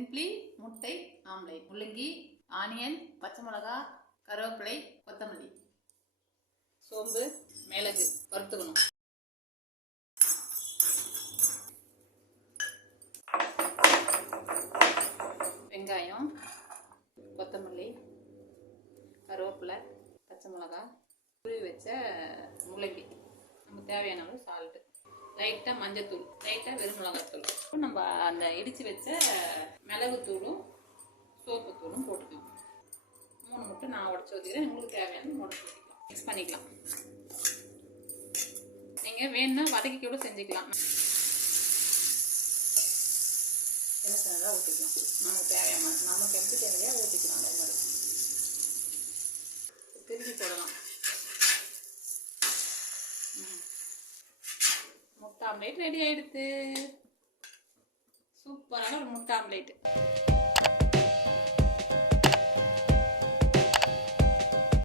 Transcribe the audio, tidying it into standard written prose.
Simply முட்டை omelette. முள்ளங்கி, onion, பச்சை மிளகா, கருவேப்பிலை, கொத்தமல்லி, சோம்பு, மிளகு வறுத்துக்கணும். வெங்காயம், கொத்தமல்லி, கருவேப்பிலை, பச்சை மிளகா, துருவி வச்ச முள்ளங்கி, நம்ம தேவையான அளவு சால்ட்டு, லைட்டாக மஞ்சத்தூள், லைட்டாக வெறும் மிளகாத்தூள், நம்ம அந்த இடித்து வச்ச மிளகுத்தூளும் சோப்புத்தூளும் போட்டுக்கலாம். 3 முட்டை நான் உடச்சி ஊற்றிக்கிறேன். உங்களுக்கு தேவையான உடச்சி ஊற்றிக்கலாம். மிக்ஸ் பண்ணிக்கலாம். நீங்கள் வேணும்னா வதக்கி கூட செஞ்சுக்கலாம். சின்ன சின்னதாக ஊற்றிக்கலாம். நமக்கு தேவையான நமக்கு எப்படி தேவையோ ஊற்றிக்கலாம். அதே மாதிரி திருப்பி போடலாம். முட்டை ஆம்லேட் ரெடி ஆயிடுது. சூப்பரான ஒரு முட்டை ஆம்லேட்.